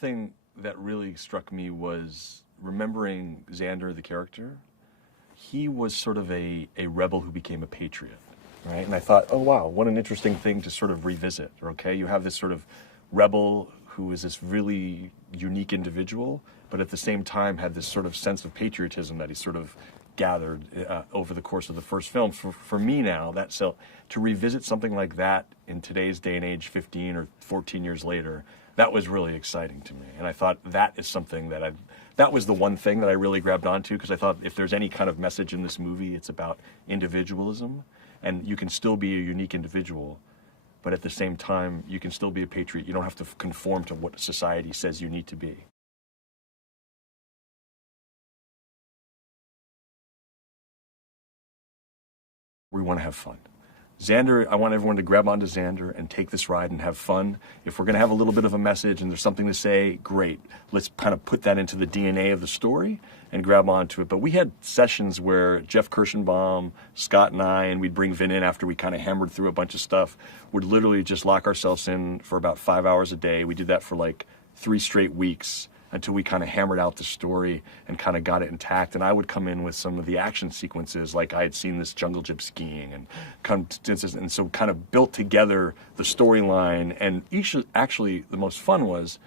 thing that really struck me was remembering Xander, the character. He was sort of a rebel who became a patriot, right? And I thought, oh wow, what an interesting thing to sort of revisit. Okay, you have this sort of rebel who is this really unique individual, but at the same time had this sort of sense of patriotism that he sort of gathered over the course of the first film. For me now, to revisit something like that in today's day and age, 15 or 14 years later, that was really exciting to me. And I thought that is something that was the one thing that I really grabbed onto, because I thought if there's any kind of message in this movie, it's about individualism, and you can still be a unique individual, but at the same time, you can still be a patriot. You don't have to conform to what society says you need to be. We want to have fun. Xander, I want everyone to grab onto Xander and take this ride and have fun. If we're going to have a little bit of a message and there's something to say, great. Let's kind of put that into the DNA of the story and grab onto it. But we had sessions where Jeff Kirschenbaum, Scott and I, and we'd bring Vin in after we kind of hammered through a bunch of stuff, would literally just lock ourselves in for about 5 hours a day. We did that for like 3 straight weeks until we kind of hammered out the story and kind of got it intact. And I would come in with some of the action sequences, like I had seen this jungle gym skiing, and so kind of built together the storyline. And actually, the most fun was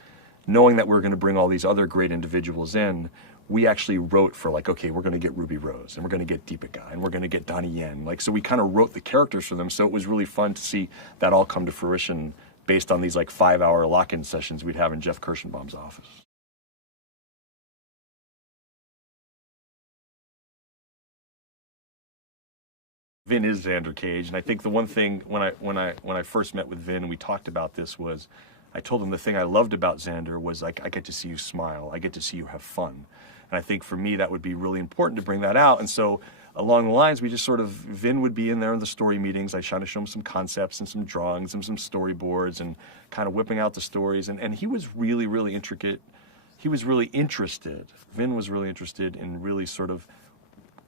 knowing that we were going to bring all these other great individuals in. We actually wrote for like, okay, we're going to get Ruby Rose, and we're going to get Deepika, and we're going to get Donnie Yen. Like, so we kind of wrote the characters for them. So it was really fun to see that all come to fruition based on these like 5-hour lock-in sessions we'd have in Jeff Kirschenbaum's office. Vin is Xander Cage, and I think the one thing when I first met with Vin and we talked about this was, I told him the thing I loved about Xander was like, I get to see you smile, I get to see you have fun, and I think for me that would be really important to bring that out. And so along the lines, we just sort of, Vin would be in there in the story meetings. I tried to show him some concepts and some drawings and some storyboards and kind of whipping out the stories, and he was really, really intricate. He was really interested. Vin was really interested in really sort of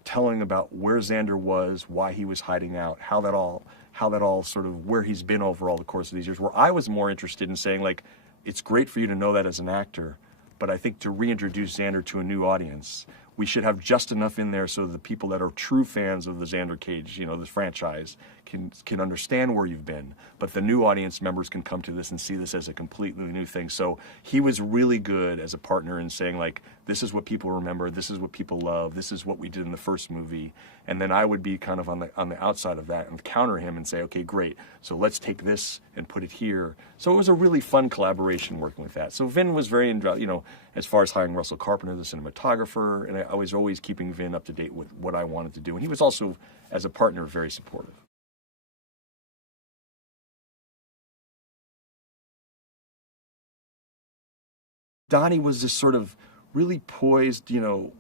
telling about where Xander was, why he was hiding out, how that all sort of, where he's been over all the course of these years, where I was more interested in saying, like, it's great for you to know that as an actor, but I think to reintroduce Xander to a new audience, we should have just enough in there so the people that are true fans of the Xander Cage, you know, the franchise, can understand where you've been. But the new audience members can come to this and see this as a completely new thing. So he was really good as a partner in saying, like, this is what people remember, this is what people love, this is what we did in the first movie. And then I would be kind of on the outside of that and counter him and say, okay, great, so let's take this and put it here. So it was a really fun collaboration working with that. So Vin was very, you know, as far as hiring Russell Carpenter, the cinematographer, and I was always keeping Vin up to date with what I wanted to do. And he was also, as a partner, very supportive. Donnie was this sort of really poised, you know,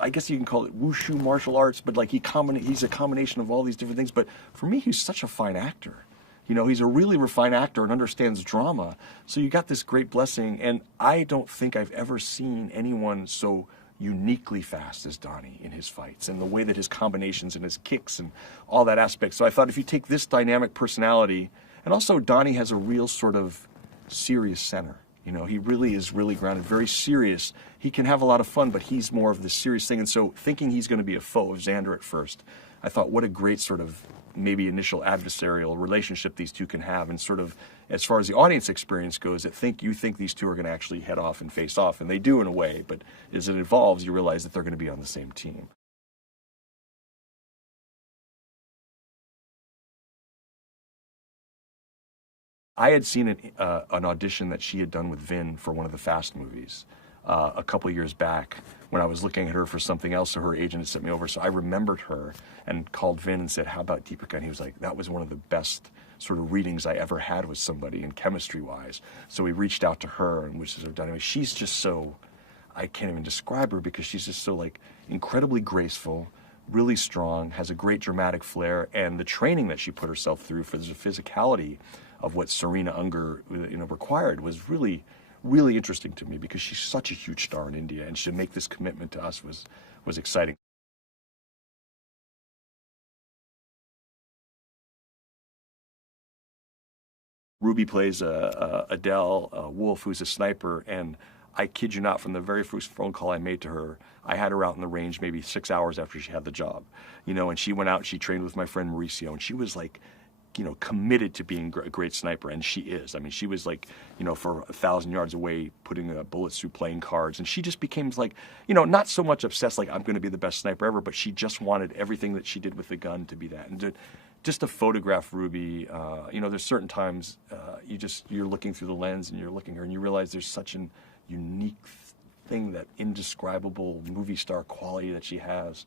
I guess you can call it wushu martial arts, but like he's a combination of all these different things. But for me, he's such a fine actor. You know, he's a really refined actor and understands drama. So you got this great blessing, and I don't think I've ever seen anyone so uniquely fast as Donnie in his fights, and the way that his combinations and his kicks and all that aspect. So I thought if you take this dynamic personality, and also Donnie has a real sort of serious center. You know, he really is really grounded, very serious. He can have a lot of fun, but he's more of the serious thing. And so thinking he's going to be a foe of Xander at first, I thought what a great sort of maybe initial adversarial relationship these two can have. And sort of as far as the audience experience goes, you think these two are going to actually head off and face off. And they do in a way, but as it evolves, you realize that they're going to be on the same team. I had seen an audition that she had done with Vin for one of the Fast movies a couple of years back when I was looking at her for something else, so her agent had sent me over. So I remembered her and called Vin and said, how about Deepika? And he was like, that was one of the best sort of readings I ever had with somebody in chemistry-wise. So we reached out to her, and which is done. Anyway, she's just so, I can't even describe her because she's just so like incredibly graceful, really strong, has a great dramatic flair, and the training that she put herself through for the physicality of what Serena Unger, you know, required was really, really interesting to me because she's such a huge star in India, and to make this commitment to us was exciting. Ruby plays Adele Wolf, who's a sniper, and I kid you not, from the very first phone call I made to her, I had her out in the range maybe 6 hours after she had the job, and she went out and she trained with my friend Mauricio, and she was like, committed to being a great sniper, and she is. I mean, she was like, for 1,000 yards away, putting bullets through playing cards, and she just became like, not so much obsessed like I'm going to be the best sniper ever, but she just wanted everything that she did with the gun to be that, and just to photograph Ruby, there's certain times you're looking through the lens and you're looking at her and you realize there's such an unique thing, that indescribable movie star quality that she has.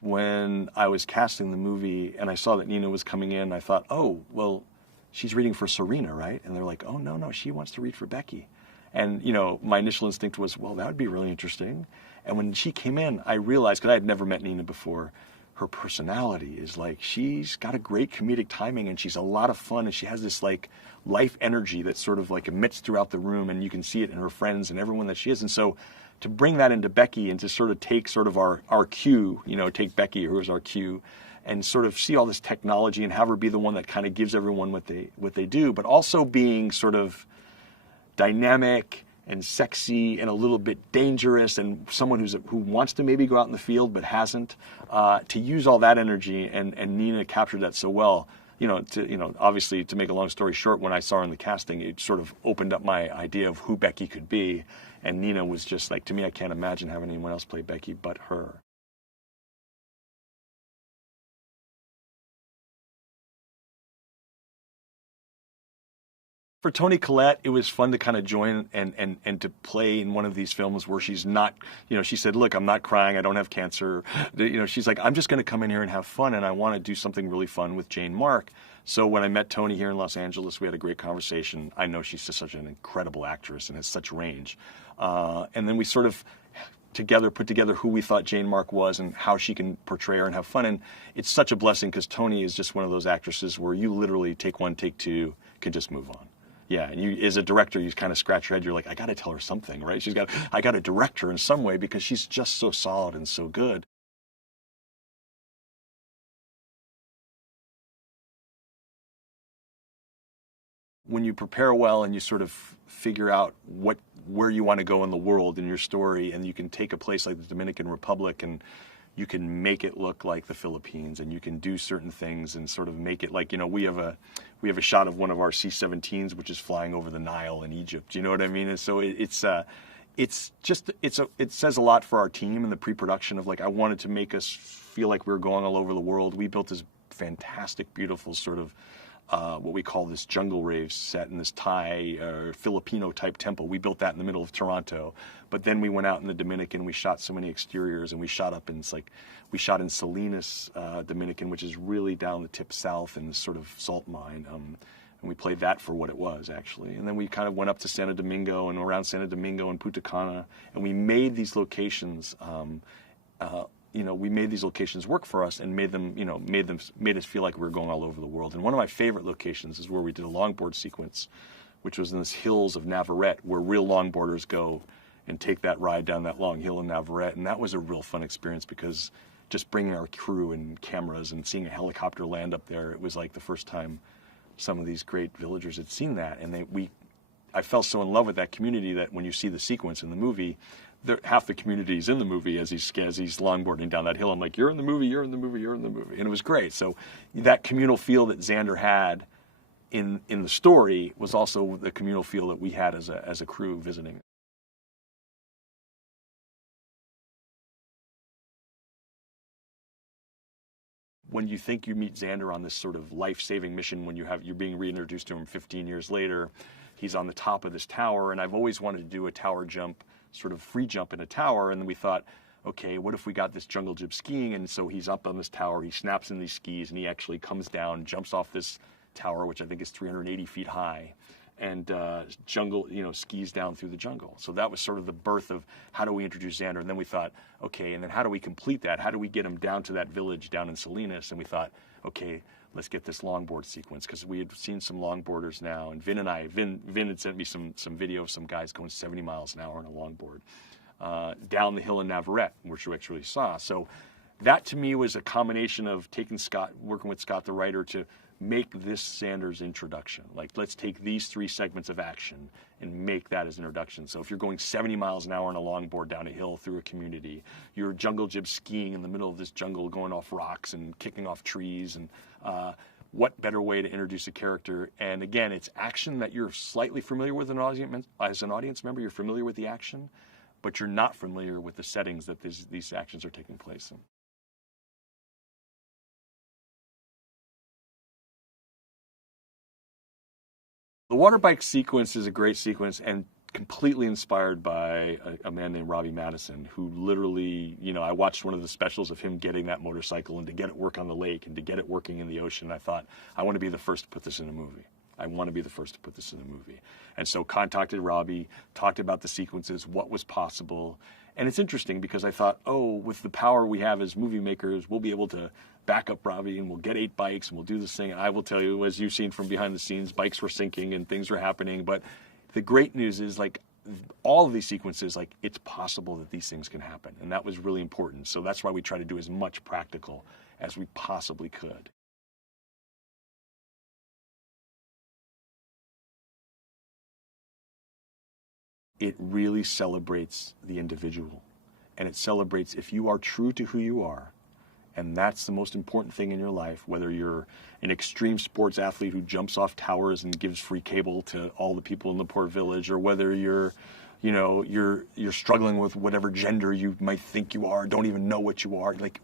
When I was casting the movie and I saw that Nina was coming in, I thought, oh, well, she's reading for Serena, right? And they're like, oh, no, she wants to read for Becky. And, my initial instinct was, well, that would be really interesting. And when she came in, I realized, because I had never met Nina before, her personality is like, she's got a great comedic timing and she's a lot of fun, and she has this like life energy that sort of like emits throughout the room, and you can see it in her friends and everyone that she is. And so to bring that into Becky and to sort of take sort of our cue, take Becky, who is our cue, and sort of see all this technology and have her be the one that kind of gives everyone what they do, but also being sort of dynamic and sexy and a little bit dangerous, and someone who wants to maybe go out in the field but hasn't, to use all that energy, and Nina captured that so well. Obviously, to make a long story short, when I saw her in the casting, it sort of opened up my idea of who Becky could be, and Nina was just like, to me, I can't imagine having anyone else play Becky but her. For Toni Collette, it was fun to kind of join and to play in one of these films where she's not, she said, look, I'm not crying, I don't have cancer. She's like, I'm just going to come in here and have fun, and I want to do something really fun with Jane Mark. So when I met Toni here in Los Angeles, we had a great conversation. I know she's just such an incredible actress and has such range. And then we sort of put together who we thought Jane Mark was and how she can portray her and have fun. And it's such a blessing, because Toni is just one of those actresses where you literally take one, take two, can just move on. Yeah, and you, as a director, you kind of scratch your head. You're like, I got to tell her something, right? I got to direct her in some way, because she's just so solid and so good. When you prepare well and you sort of figure out where you want to go in the world in your story, and you can take a place like the Dominican Republic and you can make it look like the Philippines, and you can do certain things and sort of make it like, we have a shot of one of our C-17s which is flying over the Nile in Egypt. You know what I mean? And so it says a lot for our team and the pre-production of, like, I wanted to make us feel like we were going all over the world. We built this fantastic, beautiful sort of what we call this jungle rave set in this Thai or Filipino type temple. We built that in the middle of Toronto, but then we went out in the Dominican. We shot so many exteriors, and we shot in Salinas, Dominican, which is really down the tip south in this sort of salt mine. And we played that for what it was, actually. And then we kind of went up to Santo Domingo and around Santo Domingo and Punta Cana, and we made these locations. We made these locations work for us, and made us feel like we were going all over the world. And one of my favorite locations is where we did a longboard sequence, which was in the hills of Navarrete, where real longboarders go and take that ride down that long hill in Navarrete. And that was a real fun experience, because just bringing our crew and cameras and seeing a helicopter land up there, it was like the first time some of these great villagers had seen that. And I fell so in love with that community that when you see the sequence in the movie, half the community is in the movie as he's longboarding down that hill. I'm like, you're in the movie, you're in the movie, you're in the movie. And it was great. So that communal feel that Xander had in the story was also the communal feel that we had as a crew visiting. When you think you meet Xander on this sort of life-saving mission, when you're being reintroduced to him 15 years later, he's on the top of this tower, and I've always wanted to do a tower jump, sort of free jump in a tower. And then we thought, okay, what if we got this jungle gym skiing? And so he's up on this tower, he snaps in these skis, and he actually comes down, jumps off this tower, which I think is 380 feet high, and skis down through the jungle. So that was sort of the birth of how do we introduce Xander. And then we thought, okay, and then how do we complete that? How do we get him down to that village down in Salinas? And we thought, okay, let's get this longboard sequence, because we had seen some longboarders now, and Vin had sent me some video of some guys going 70 miles an hour on a longboard down the hill in Navarrete, which we actually saw. So that to me was a combination of taking Scott, working with Scott the writer, to make this Xander's introduction. Like, let's take these 3 segments of action and make that as introduction. So if you're going 70 miles an hour on a longboard down a hill through a community, you're jungle jib skiing in the middle of this jungle, going off rocks and kicking off trees, and what better way to introduce a character? And again, it's action that you're slightly familiar with as an audience member. You're familiar with the action, but you're not familiar with the settings that these actions are taking place in. The water bike sequence is a great sequence and completely inspired by a man named Robbie Madison, who literally, I watched one of the specials of him getting that motorcycle and to get it work on the lake and to get it working in the ocean. I thought, I want to be the first to put this in a movie. I want to be the first to put this in a movie. And so contacted Robbie, talked about the sequences, what was possible. And it's interesting because I thought, with the power we have as movie makers, we'll be able to back up Robbie and we'll get 8 bikes and we'll do this thing. And I will tell you, as you've seen from behind the scenes, bikes were sinking and things were happening. But the great news is, like, all of these sequences, like, it's possible that these things can happen. And that was really important. So that's why we try to do as much practical as we possibly could. It really celebrates the individual. And it celebrates if you are true to who you are. And that's the most important thing in your life, whether you're an extreme sports athlete who jumps off towers and gives free cable to all the people in the poor village, or whether you're struggling with whatever gender you might think you are, don't even know what you are. Like,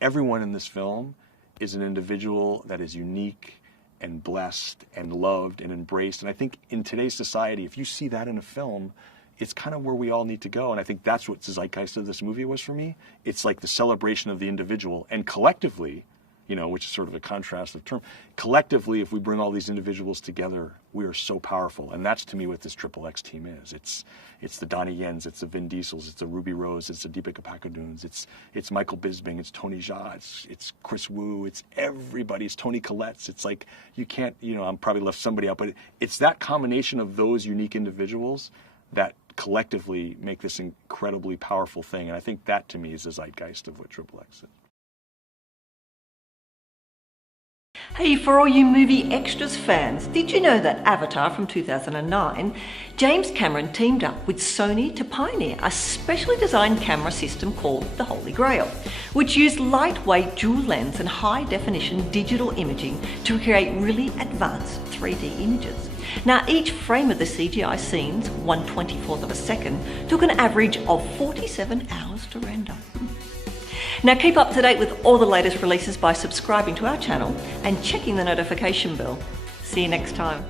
everyone in this film is an individual that is unique and blessed and loved and embraced. And I think in today's society, if you see that in a film, it's kind of where we all need to go. And I think that's what the zeitgeist of this movie was for me. It's like the celebration of the individual. And collectively, which is sort of a contrast of term, collectively, if we bring all these individuals together, we are so powerful. And that's, to me, what this XXX team is. It's the Donnie Yens, it's the Vin Diesels, it's the Ruby Rose, it's the Deepika Padukones, it's Michael Bisping, it's Tony Jaa, it's Chris Wu, it's everybody, it's Toni Collette. It's like, you can't, I'm probably left somebody out, but it's that combination of those unique individuals that collectively make this incredibly powerful thing. And I think that, to me, is the zeitgeist of what XXX is. Hey, for all you movie extras fans, did you know that Avatar from 2009, James Cameron teamed up with Sony to pioneer a specially designed camera system called the Holy Grail, which used lightweight dual lens and high definition digital imaging to create really advanced 3D images. Now, each frame of the CGI scenes, 1/24th of a second, took an average of 47 hours to render. Now, keep up to date with all the latest releases by subscribing to our channel and checking the notification bell. See you next time.